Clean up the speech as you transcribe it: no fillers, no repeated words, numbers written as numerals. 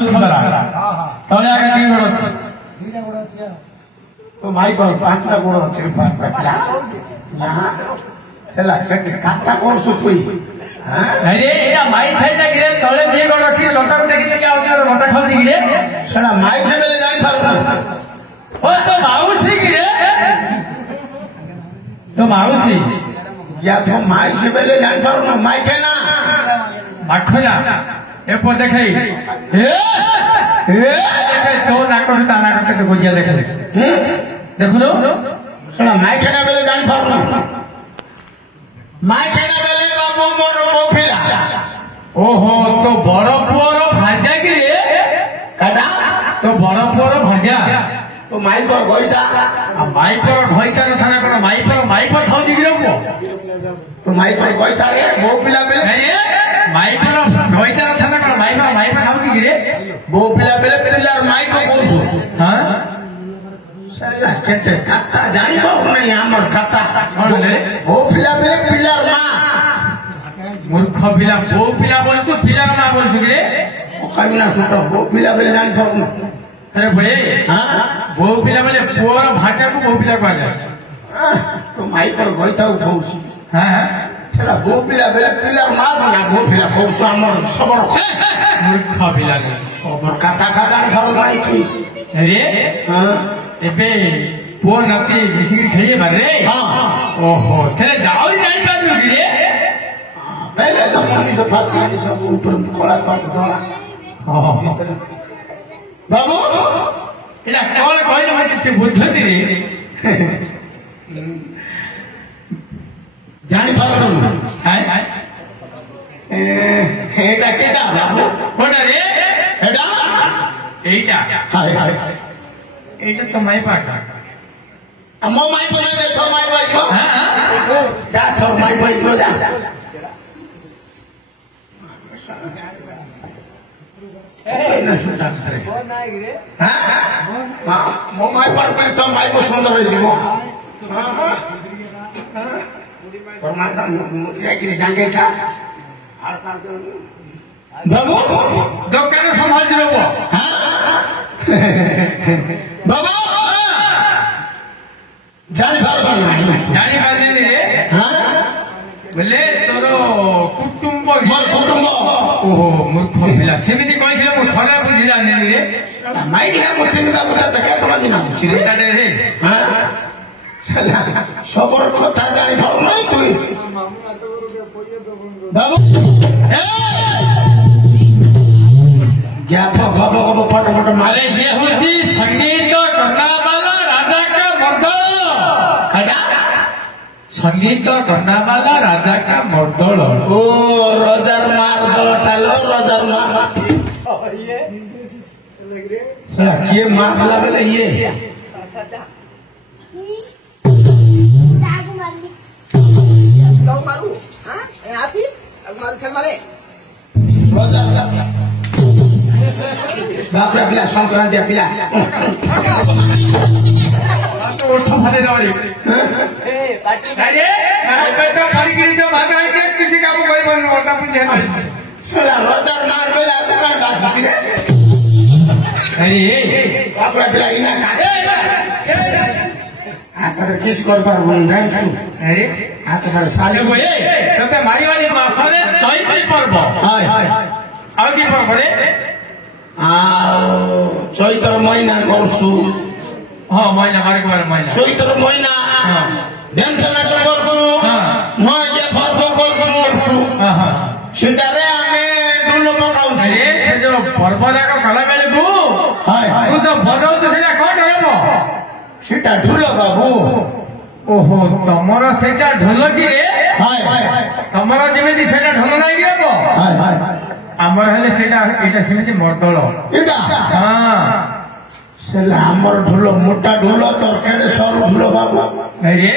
তাহলে আগে তিন গোড় আছে তো মাই কর পাঁচটা গোড় আছে চলা কাটটা করছো তুই আরে এটা মাই খাই না গিরে তলে দিয়ে গোড় আছে লটা দেখি থেকে আউট লটা খাওয়া গিরে সেটা মাই ছেলে জানি পারবো ও তো মাউসি গিরে তো মাউসি या तो माई से पहले जान पारो ना माई के ना माखला ए पो देखे तो नाको ताना करके तो गुजिया देखे देखो लो सुना माई के ना पहले जान पारो ना माई के ना पहले बाबू मोर मोफिला ओहो तो बड़ो पुरो भाजा की रे कदा तो बड़ो पुरो भाजा तो माई पर गइता माई पर गइता न थाना कर माई पर खाउ दिगिरो को तो माई पर गइता रे बो पिला बेले नहीं माई पर गइता न थाना कर माई पर खाउ दिगिरे बो पिला बेले पिलार माई को बोलछु हां साला केते कत्ता जानिबो नहीं हमर कत्ता कोन रे बो पिला बेले पिलार मा मूर्ख पिला बो पिला बोल तो पिलार मा बोल दिगिरे कमिना सुतो बो पिला बेले जानि पाउ अरे भाई हाँ वो पिला बोले पूरा भाटा को वो पिला पाले तो माई पर गइता उठौस हाँ चला वो पिला बेले पिला मार ना वो पिला खौस हमर सबर मूर्ख पिला सबर काटा काटा घर माई छी अरे हां एबे पो नके बिसिरी खेले बारे हां ओहो तेरे जाओ जाई पादु रे पहले तो पानी से फासी सब ऊपर कोला तो दोला हां बाबू इला कोन कहले मते से बुद्धति रे जानि पारो हाय एटा केटा बाबू कोन रे एटा एटा हाय हाय एटा तो माई पाटा अम्मा माई पर देखो माई भाई को हां जा तो माई भाई को जा ना सुता करे हां हां मो माई पर तो माई को सुंदर है जीवो हां परमात्मा मुझे कि डांगे था बाबू दुकान संभाल दिलो हां बाबू जानी पार रे हां बोले तोरो कुटुंब मोर कुटुंब ओहो मूर्ख पिला सेमिति कहिसिला मु थला बुझिला ने रे माई के मुछे जा बुझा तके तोला दिना चिरे काडे रे हां चला सबर কথা জানি পাও নাই তুই বাবু क्या भगव पट पट मारे ये होची संगीत करना वाला राजा का मर्दल संगीत करना वाला राजा का मर्दल ओ रजार मार्दल टालो रजार मार ये मार लगे ये मारू हां आती मारू चल मारे रजार बापरे पिला संक्रांति पिला ओठो भरे रे ए पाटी अरे बेटा खड़ी गिरी तो भाग आई के किसी का को कोई बन ओटा पूछे चला रोदर मार बेला दुकान बात रे अरे बापरे पिला इना काटे आता किस कर पर बोल जाई छु अरे आता पर साले को ए तते मारी वाली मासरे चैत पर्व हाय आ की पर्व रे चैतर महीना गर्छु हाँ महीना मारे महीना चैतर महीना ढेंसना गर्छु मैं जे पर्व गर्छु सेटारे आमे दुलो पकाउ अरे से जो पर्व जाक कला बेले तू हाय तू जो बजाउ तो सेटा कोन हेबो सेटा ढोल बाबू ओहो तमरा सेटा ढोल की रे हाय तमरा जेमेदी सेटा ढोल नाही हेबो हाय हाय आमर हेले सेटा एटा सेमिति मर्दल एटा हां सेला आमर ढोल मोटा ढोल तो केडे सर ढोल बाबू अरे